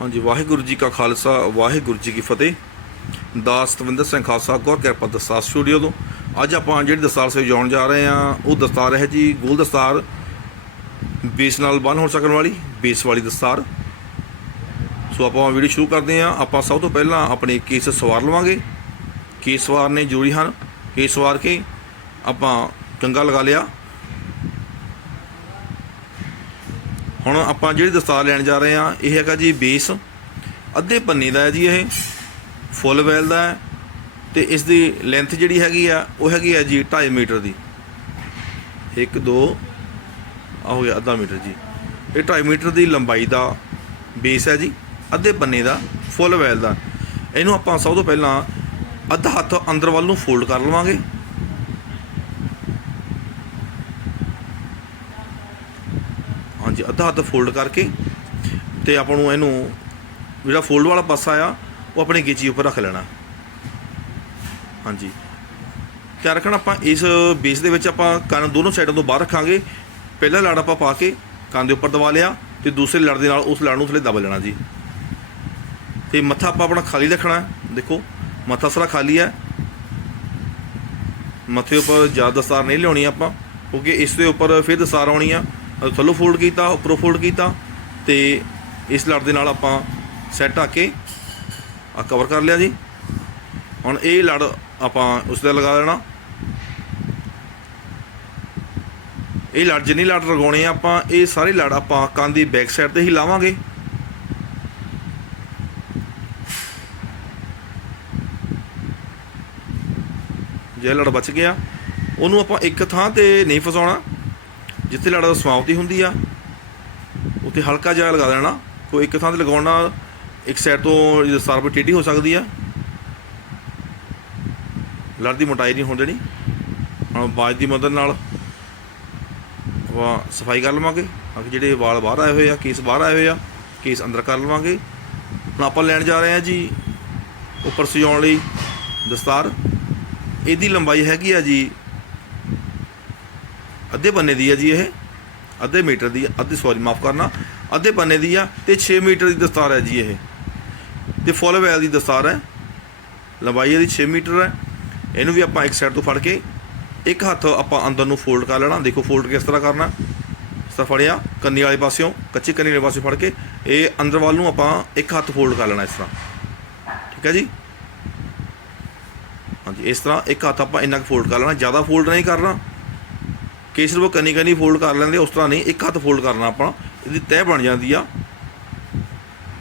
ਹਾਂਜੀ, ਵਾਹਿਗੁਰੂ ਜੀ ਕਾ ਖਾਲਸਾ, ਵਾਹਿਗੁਰੂ ਜੀ ਕੀ ਫਤਿਹ। ਦਾਸ ਸਤਵਿੰਦਰ ਸਿੰਘ ਖਾਲਸਾ, ਗੌਰ ਕਿਰਪਾ ਦਸਤਾਰ ਸਟੂਡੀਓ ਤੋਂ। ਅੱਜ ਆਪਾਂ ਜਿਹੜੀ ਦਸਤਾਰ ਸੇ ਜਾਣ ਜਾ ਰਹੇ ਹਾਂ, ਉਹ ਦਸਤਾਰ ਹੈ ਜੀ ਗੋਲ ਦਸਤਾਰ। ਬੇਸ ਨਾਲ ਬੰਨ ਹੋ ਸਕਣ ਵਾਲੀ, ਬੇਸ ਵਾਲੀ ਦਸਤਾਰ। ਸੋ ਆਪਾਂ ਵੀਡੀਓ ਸ਼ੁਰੂ ਕਰਦੇ ਹਾਂ। ਆਪਾਂ ਸਭ ਤੋਂ ਪਹਿਲਾਂ ਆਪਣੇ ਕੇਸ ਸਵਾਰ ਲਵਾਂਗੇ। ਕੇਸ ਸਵਾਰਨੇ ਜ਼ਰੂਰੀ ਹਨ। ਕੇਸ ਸਵਾਰ ਕੇ ਆਪਾਂ ਕੰਗਾ ਲਗਾ ਲਿਆ। ਹੁਣ ਆਪਾਂ ਜਿਹੜੀ ਦਸਤਾਰ ਲੈਣ ਜਾ ਰਹੇ ਹਾਂ, ਇਹ ਹੈਗਾ ਜੀ ਬੇਸ। ਅੱਧੇ ਪੰਨੇ ਦਾ ਹੈ ਜੀ ਇਹ, ਫੁੱਲ ਵੈਲ ਦਾ ਹੈ ਤੇ ਇਸ ਦੀ ਲੈਂਥ ਜਿਹੜੀ ਹੈਗੀ ਆ, ਉਹ ਹੈਗੀ ਆ ਜੀ 2.5 ਮੀਟਰ ਦੀ। 1 2 ਆ ਹੋ ਗਿਆ ਅੱਧਾ ਮੀਟਰ ਜੀ। ਇਹ 2.5 ਮੀਟਰ ਦੀ ਲੰਬਾਈ ਦਾ ਬੇਸ ਹੈ ਜੀ, ਅੱਧੇ ਪੰਨੇ ਦਾ ਫੁੱਲ ਵੈਲ ਦਾ। ਇਹਨੂੰ ਆਪਾਂ ਸਭ ਤੋਂ ਪਹਿਲਾਂ ਅੱਧਾ ਹੱਥ ਅੰਦਰ ਵੱਲ ਨੂੰ ਫੋਲਡ ਕਰ ਲਵਾਂਗੇ। ਅੱਧਾ ਹੱਥ ਫੋਲਡ ਕਰਕੇ ਤੇ ਆਪਾਂ ਨੂੰ ਇਹਨੂੰ ਜਿਹੜਾ ਫੋਲਡ ਵਾਲਾ ਪਾਸਾ ਆ, ਉਹ ਆਪਣੀ ਗੇਚੀ ਉੱਪਰ ਰੱਖ ਲੈਣਾ। ਹਾਂਜੀ। ਧਿਆਨ ਰੱਖਣਾ ਆਪਾਂ ਇਸ ਬੇਸ ਦੇ ਵਿੱਚ ਆਪਾਂ ਕੰਨ ਦੋਨੋਂ ਸਾਈਡਾਂ ਤੋਂ ਬਾਹਰ ਰੱਖਾਂਗੇ। ਪਹਿਲਾ ਲੜ ਆਪਾਂ ਪਾ ਕੇ ਕੰਨ ਦੇ ਉੱਪਰ ਦਬਾ ਲਿਆ ਤੇ ਦੂਸਰੇ ਲੜ ਦੇ ਨਾਲ ਉਸ ਲੜ ਨੂੰ ਥੱਲੇ ਦਬ ਲੈਣਾ ਜੀ। ਤੇ ਮੱਥਾ ਆਪਾਂ ਆਪਣਾ ਖਾਲੀ ਰੱਖਣਾ। ਦੇਖੋ, ਮੱਥਾ ਸਾਰਾ ਖਾਲੀ ਹੈ। ਮੱਥੇ ਉੱਪਰ ਜ਼ਿਆਦਾ ਦਸਤਾਰ ਨਹੀਂ ਲਿਆਉਣੀ ਆਪਾਂ, ਕਿਉਂਕਿ ਇਸ ਦੇ ਉੱਪਰ ਫਿਰ ਦਸਤਾਰ ਆਉਣੀ ਆ। ਥੱਲੋਂ ਫੋਲਡ ਕੀਤਾ, ਉੱਪਰੋਂ ਫੋਲਡ ਕੀਤਾ ਤੇ ਇਸ ਲੜ ਦੇ ਨਾਲ ਆਪਾਂ ਸੈੱਟ ਆ ਕੇ ਆ ਕਵਰ ਕਰ ਲਿਆ ਜੀ। ਹੁਣ ਇਹ ਲੜ ਆਪਾਂ ਉਸ ਤੇ ਲਗਾ ਦੇਣਾ। ਇਹ ਲੜ ਜਿੰਨੀ ਲੜ ਲਗਾਉਣੇ ਆ ਆਪਾਂ, ਇਹ ਸਾਰੇ ਲੜ ਆਪਾਂ ਕੰਨ ਦੀ ਬੈਕ ਸਾਈਡ ਤੇ ਹੀ ਲਾਵਾਂਗੇ। ਜੇ ਲੜ ਬਚ ਗਿਆ, ਉਹਨੂੰ ਆਪਾਂ ਇੱਕ ਥਾਂ ਤੇ ਨਹੀਂ ਫਸਾਉਣਾ। ਜਿੱਥੇ ਲੜ ਸਮਾਪਤੀ ਹੁੰਦੀ ਆ, ਉੱਥੇ ਹਲਕਾ ਜਿਹਾ ਲਗਾ ਦੇਣਾ। ਕੋਈ ਇੱਕ ਥਾਂ ਤੇ ਲਗਾਉਣ ਨਾਲ ਇੱਕ ਸਾਈਡ ਤੋਂ ਜੇ ਸਰਬ ਟੇਢੀ ਹੋ ਸਕਦੀ ਆ। ਲੜ ਦੀ ਮੋਟਾਈ ਨਹੀਂ ਹੋਣ ਦੇਣੀ। ਹੁਣ ਬਾਜ ਦੀ ਮਦਦ ਨਾਲ ਆਪਾਂ ਸਫ਼ਾਈ ਕਰ ਲਵਾਂਗੇ। ਆ ਜਿਹੜੇ ਵਾਲ ਬਾਹਰ ਆਏ ਹੋਏ ਆ, ਕੇਸ ਬਾਹਰ ਆਏ ਹੋਏ ਆ, ਕੇਸ ਅੰਦਰ ਕਰ ਲਵਾਂਗੇ। ਹੁਣ ਆਪਾਂ ਲੈਣ ਜਾ ਰਹੇ ਆ ਜੀ, ਉੱਪਰ ਸਜਾਉਣ ਲਈ ਦਸਤਾਰ। ਇਹਦੀ ਲੰਬਾਈ ਹੈਗੀ ਆ ਜੀ ਅੱਧੇ ਬੰਨੇ ਦੀ ਹੈ ਜੀ ਇਹ ਅੱਧੇ ਮੀਟਰ ਦੀ ਆ, ਅੱਧੇ ਸੌਰੀ ਮਾਫ ਕਰਨਾ ਅੱਧੇ ਬੰਨੇ ਦੀ ਆ ਤੇ 6 ਮੀਟਰ ਦੀ ਦਸਤਾਰ ਹੈ ਜੀ ਇਹ। ਤੇ ਫੁੱਲ ਵੈਲ ਦੀ ਦਸਤਾਰ ਹੈ। ਲੰਬਾਈ ਇਹਦੀ 6 ਮੀਟਰ ਹੈ। ਇਹਨੂੰ ਵੀ ਆਪਾਂ ਇੱਕ ਸਾਈਡ ਤੋਂ ਫੜ ਕੇ ਇੱਕ ਹੱਥ ਆਪਾਂ ਅੰਦਰ ਨੂੰ ਫੋਲਡ ਕਰ ਲੈਣਾ। ਦੇਖੋ ਫੋਲਡ ਕਿਸ ਤਰ੍ਹਾਂ ਕਰਨਾ। ਇਸ ਤਰ੍ਹਾਂ ਫੜਿਆ ਕੰਨੀ ਵਾਲੇ ਪਾਸਿਓਂ ਕੱਚੀ ਕੰਨੀ ਵਾਲੇ ਪਾਸੇ ਫੜ ਕੇ ਇਹ ਅੰਦਰ ਵੱਲ ਨੂੰ ਆਪਾਂ ਇੱਕ ਹੱਥ ਫੋਲਡ ਕਰ ਲੈਣਾ ਇਸ ਤਰ੍ਹਾਂ। ਠੀਕ ਹੈ ਜੀ? ਹਾਂਜੀ ਇਸ ਤਰ੍ਹਾਂ ਇੱਕ ਹੱਥ ਆਪਾਂ ਇੰਨਾ ਕੁ ਫੋਲਡ ਕਰ ਲੈਣਾ। ਜ਼ਿਆਦਾ ਫੋਲਡ ਨਹੀਂ ਕਰਨਾ। ਕੇਸਰ ਸਿਰਫ ਕਨੀ ਕਨੀ ਫੋਲਡ ਕਰ ਲੈਂਦੇ, ਉਸ ਤਰ੍ਹਾਂ ਨਹੀਂ, ਇੱਕ ਹੱਥ ਫੋਲਡ ਕਰਨਾ ਆਪਾਂ, ਇਹਦੀ ਤਹਿ ਬਣ ਜਾਂਦੀ ਆ।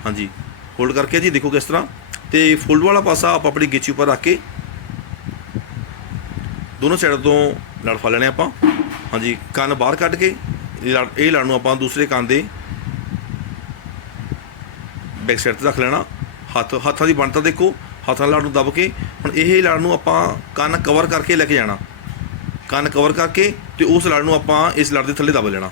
ਹਾਂਜੀ ਫੋਲਡ ਕਰਕੇ ਜੀ ਦੇਖੋ ਕਿਸ ਤਰ੍ਹਾਂ। ਤੇ ਫੋਲਡ ਵਾਲਾ ਪਾਸਾ ਆਪਾਂ ਆਪਣੀ ਗਿੱਚੀ ਉੱਪਰ ਰੱਖ ਕੇ ਦੋਨੋਂ ਸਾਈਡ ਤੋਂ ਲੜ ਫਾ ਲੈਣੇ ਆਪਾਂ। ਹਾਂਜੀ, ਕੰਨ ਬਾਹਰ ਕੱਢ ਕੇ, ਇਹ ਲੜ ਇਹ ਲੜ ਨੂੰ ਆਪਾਂ ਦੂਸਰੇ ਕੰਨ ਦੇ ਬੈਕ ਸਾਈਡ ਤੇ ਰੱਖ ਲੈਣਾ। ਹੱਥ, ਹੱਥਾਂ ਦੀ ਬਣਤਾ ਦੇਖੋ, ਹੱਥਾਂ ਨਾਲ ਲੜ ਨੂੰ ਦਬ ਕੇ, ਹੁਣ ਇਹ ਲੜ ਨੂੰ ਆਪਾਂ ਕੰਨ ਕਵਰ ਕਰਕੇ ਲੈ ਕੇ ਜਾਣਾ। ਕੰਨ ਕਵਰ ਕਰਕੇ ਤੇ ਉਸ ਲੜ ਨੂੰ ਆਪਾਂ ਇਸ ਲੜ ਦੇ ਥੱਲੇ ਦਬ ਲੈਣਾ।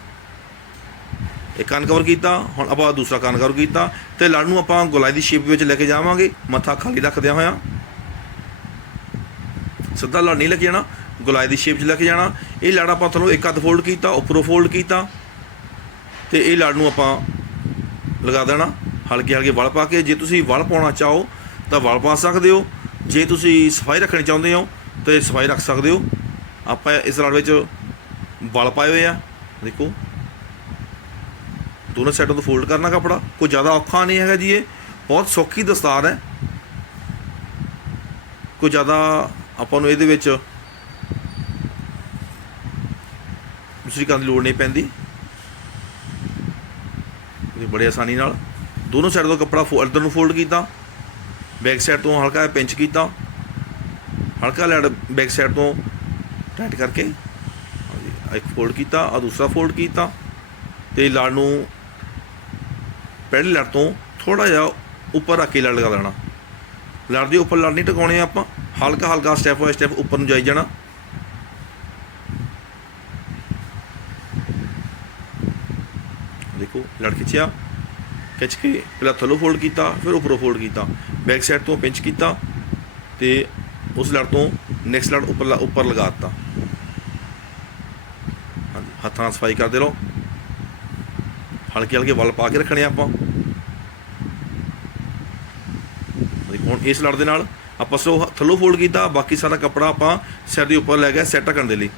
ਇਹ ਕੰਨ ਕਵਰ ਕੀਤਾ, ਹੁਣ ਆਪਾਂ ਦੂਸਰਾ ਕੰਨ ਕਵਰ ਕੀਤਾ ਤੇ ਲੜ ਨੂੰ ਆਪਾਂ ਗੁਲਾਈ ਦੀ ਸ਼ੇਪ ਵਿੱਚ ਲੈ ਕੇ ਜਾਵਾਂਗੇ। ਮੱਥਾ ਖਾਲੀ ਰੱਖਦਿਆਂ ਹੋਇਆਂ। ਸਿੱਧਾ ਲੜ ਨਹੀਂ ਲੈ ਕੇ ਜਾਣਾ, ਗੁਲਾਈ ਦੀ ਸ਼ੇਪ 'ਚ ਲੈ ਕੇ ਜਾਣਾ। ਇਹ ਲੜ ਆਪਾਂ ਥੱਲੋਂ ਇੱਕ ਹੱਥ ਫੋਲਡ ਕੀਤਾ, ਉੱਪਰੋਂ ਫੋਲਡ ਕੀਤਾ ਤੇ ਇਹ ਲੜ ਨੂੰ ਆਪਾਂ ਲਗਾ ਦੇਣਾ। ਹਲਕੇ ਹਲਕੇ ਵਲ ਪਾ ਕੇ, ਜੇ ਤੁਸੀਂ ਵਲ ਪਾਉਣਾ ਚਾਹੋ ਤਾਂ ਵਲ ਪਾ ਸਕਦੇ ਹੋ। ਜੇ ਤੁਸੀਂ ਸਫ਼ਾਈ ਰੱਖਣੀ ਚਾਹੁੰਦੇ ਹੋ ਤਾਂ ਸਫ਼ਾਈ ਰੱਖ ਸਕਦੇ ਹੋ। ਆਪਾਂ ਇਸ ਲੜ ਵਿੱਚ ਵਲ ਪਾਏ ਹੋਏ ਆ। ਦੇਖੋ। ਦੋਨੋਂ ਸਾਈਡਾਂ ਤੋਂ ਫੋਲਡ ਕਰਨਾ ਕਪੜਾ। ਕੋਈ ਜ਼ਿਆਦਾ ਔਖਾ ਨਹੀਂ ਹੈਗਾ ਜੀ ਇਹ। ਬਹੁਤ ਸੌਖੀ ਦਸਤਾਰ ਹੈ। ਕੋਈ ਜ਼ਿਆਦਾ ਆਪਾਂ ਨੂੰ ਇਹਦੇ ਵਿੱਚ ਦੂਸਰੀ ਕਰਨ ਦੀ ਲੋੜ ਨਹੀਂ ਪੈਂਦੀ। ਇਹ ਬੜੇ ਆਸਾਨੀ ਨਾਲ। ਦੋਨੋਂ ਸਾਈਡ ਤੋਂ ਕੱਪੜਾ ਫੋ ਅੰਦਰ ਨੂੰ ਫੋਲਡ ਕੀਤਾ। ਬੈਕ ਸਾਈਡ ਤੋਂ ਹਲਕਾ ਪਿੰਚ ਕੀਤਾ। ਹਲਕਾ ਲੈਡ ਬੈਕ ਸਾਈਡ ਤੋਂ ਟਾਈਟ ਕਰਕੇ। ਇੱਕ ਫੋਲਡ ਕੀਤਾ ਆ ਦੂਸਰਾ ਫੋਲਡ ਕੀਤਾ ਤੇ ਲੜ ਨੂੰ ਪਹਿਲੀ ਲੜ ਤੋਂ ਥੋੜਾ ਜਿਹਾ ਉੱਪਰ ਰੱਖ ਕੇ ਲੜ ਲਗਾ ਲੈਣਾ। ਲੜ ਦੇ ਉੱਪਰ ਲੜ ਨਹੀਂ ਟਿਕਾਉਣੇ ਆਪਾਂ, ਹਲਕਾ ਹਲਕਾ ਸਟੈਪ ਬਾਏ ਸਟੈਪ ਉੱਪਰ ਨੂੰ ਜਾਈ ਜਾਣਾ। ਦੇਖੋ ਲੜ ਖਿੱਚਿਆ, ਖਿੱਚ ਕੇ ਪਹਿਲਾਂ ਥੱਲੋਂ ਫੋਲਡ ਕੀਤਾ, ਫਿਰ ਉੱਪਰੋਂ ਫੋਲਡ ਕੀਤਾ ਬੈਕ ਸਾਈਡ ਤੋਂ ਪਿੰਚ ਕੀਤਾ ਤੇ ਉਸ ਲੜ ਤੋਂ ਨੈਕਸਟ ਲੜ ਉੱਪਰ ਉੱਪਰ ਲਗਾ ਦਿੱਤਾ। ਹੱਥਾਂ ਨਾਲ ਸਫ਼ਾਈ ਕਰਦੇ ਰਹੋ। ਹਲਕੇ ਹਲਕੇ ਵੱਲ ਪਾ ਕੇ ਰੱਖਣੇ ਆਪਾਂ। ਹੁਣ ਇਸ ਲੜ ਦੇ ਨਾਲ ਆਪਾਂ ਸੋ ਥੱਲੋਂ ਫੋਲਡ ਕੀਤਾ, ਬਾਕੀ ਸਾਰਾ ਕੱਪੜਾ ਆਪਾਂ ਸਿਰ ਦੇ ਉੱਪਰ ਲੈ ਗਿਆ ਸੈੱਟ ਕਰਨ ਦੇ ਲਈ।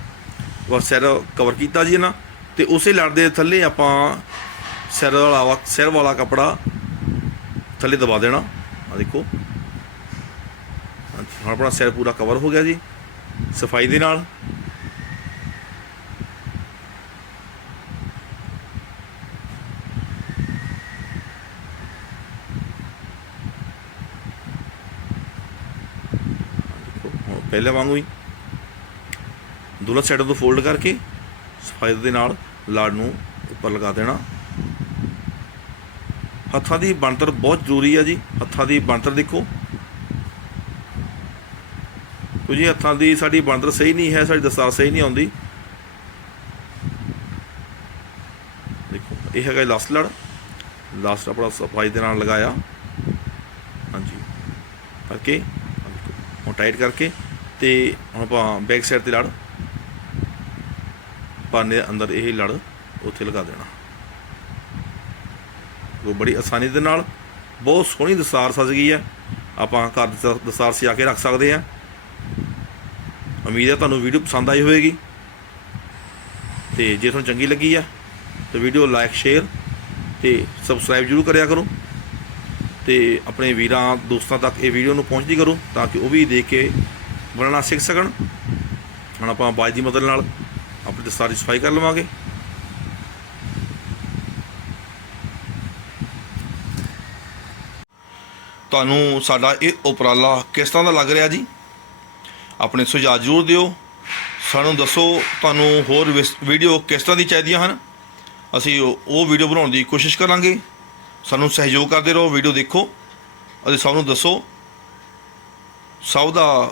ਬਸ ਸਿਰ ਕਵਰ ਕੀਤਾ ਜੀ ਨਾ ਤੇ ਉਸੇ ਲੜ ਦੇ ਥੱਲੇ ਆਪਾਂ ਸਿਰ ਵਾਲਾ ਵਾ- ਸਿਰ ਵਾਲਾ ਕੱਪੜਾ ਥੱਲੇ ਦਬਾ ਦੇਣਾ। ਆ ਦੇਖੋ। ਹੁਣ ਆਪਣਾ ਸਿਰ ਪੂਰਾ ਕਵਰ ਹੋ ਗਿਆ ਜੀ। ਸਫ਼ਾਈ ਦੇ ਨਾਲ। ਪਹਿਲਾਂ ਵਾਂਗੂ ਹੀ ਦੋਨੋਂ ਸਾਈਡਾਂ ਤੋਂ ਫੋਲਡ ਕਰਕੇ ਸਫ਼ਾਈ ਦੇ ਨਾਲ ਲਾੜ ਨੂੰ ਉੱਪਰ ਲਗਾ ਦੇਣਾ। ਹੱਥਾਂ ਦੀ ਬਣਤਰ ਬਹੁਤ ਜ਼ਰੂਰੀ ਹੈ ਜੀ। ਹੱਥਾਂ ਦੀ ਬਣਤਰ ਦੇਖੋ। ਕੁਝ ਹੱਥਾਂ ਦੀ ਸਾਡੀ ਬਣਤਰ ਸਹੀ ਨਹੀਂ ਹੈ, ਸਾਡੀ ਦਸਤਾਰ ਸਹੀ ਨਹੀਂ ਆਉਂਦੀ। ਦੇਖੋ, ਇਹ ਹੈਗਾ ਲਾਸਟ ਲੜ। ਲਾਸਟ ਆਪਣਾ ਸਫ਼ਾਈ ਦੇ ਨਾਲ ਲਗਾਇਆ। ਹਾਂਜੀ। ਕਰਕੇ ਆਹ ਹੁਣ ਟਾਈਟ ਕਰਕੇ। ਤੇ ਹੁਣ ਆਪਾਂ ਬੈਕ ਸਾਈਡ ਤੇ ਲੜ। ਪਾਣੇ ਦੇ ਅੰਦਰ ਇਹ ਲੜ, ਉੱਥੇ ਲਗਾ ਦੇਣਾ। ਉਹ ਬੜੀ ਆਸਾਨੀ ਦੇ ਨਾਲ, ਬਹੁਤ ਸੋਹਣੀ ਦਸਤਾਰ ਸਜ ਗਈ ਹੈ। ਆਪਾਂ ਘਰ ਦੀ ਦ- ਦਸਤਾਰ ਸਜਾ ਕੇ ਰੱਖ ਸਕਦੇ ਹਾਂ। ਉਮੀਦ ਹੈ ਤੁਹਾਨੂੰ ਵੀਡੀਓ ਪਸੰਦ ਆਈ ਹੋਵੇਗੀ। ਤੇ ਜੇ ਤੁਹਾਨੂੰ ਚੰਗੀ ਲੱਗੀ ਆ ਤਾਂ ਵੀਡੀਓ ਲਾਈਕ ਸ਼ੇਅਰ ਤੇ ਸਬਸਕ੍ਰਾਈਬ ਜਰੂਰ ਕਰਿਆ ਕਰੋ। ਤੇ ਆਪਣੇ ਵੀਰਾਂ, ਦੋਸਤਾਂ ਤੱਕ ਇਹ ਵੀਡੀਓ ਨੂੰ ਪਹੁੰਚਦੀ ਕਰੋ, ਤਾਂ ਕਿ ਉਹ ਵੀ ਦੇਖ ਕੇ ਬਣਾਉਣਾ ਸਿੱਖ ਸਕਣ। ਹੁਣ ਆਪਾਂ ਬਾਜ ਦੀ ਮਦਦ ਨਾਲ ਆਪਣੀ ਦਸਤਾਰੀ ਸਫ਼ਾਈ ਕਰ ਲਵਾਂਗੇ। ਤੁਹਾਨੂੰ ਸਾਡਾ ਇਹ ਉਪਰਾਲਾ ਕਿਸ ਤਰ੍ਹਾਂ ਦਾ ਲੱਗ ਰਿਹਾ ਜੀ? ਆਪਣੇ ਸੁਝਾਅ ਜ਼ਰੂਰ ਦਿਓ। ਸਾਨੂੰ ਦੱਸੋ ਤੁਹਾਨੂੰ ਹੋਰ ਵਿਸ- ਵੀਡੀਓ ਕਿਸ ਤਰ੍ਹਾਂ ਦੀ ਚਾਹੀਦੀਆਂ ਹਨ? ਅਸੀਂ ਉਹ ਵੀਡੀਓ ਬਣਾਉਣ ਦੀ ਕੋਸ਼ਿਸ਼ ਕਰਾਂਗੇ। ਸਾਨੂੰ ਸਹਿਯੋਗ ਕਰਦੇ ਰਹੋ, ਵੀਡੀਓ ਦੇਖੋ। ਅਤੇ ਸਭ ਨੂੰ ਦੱਸੋ, ਸਭ ਦਾ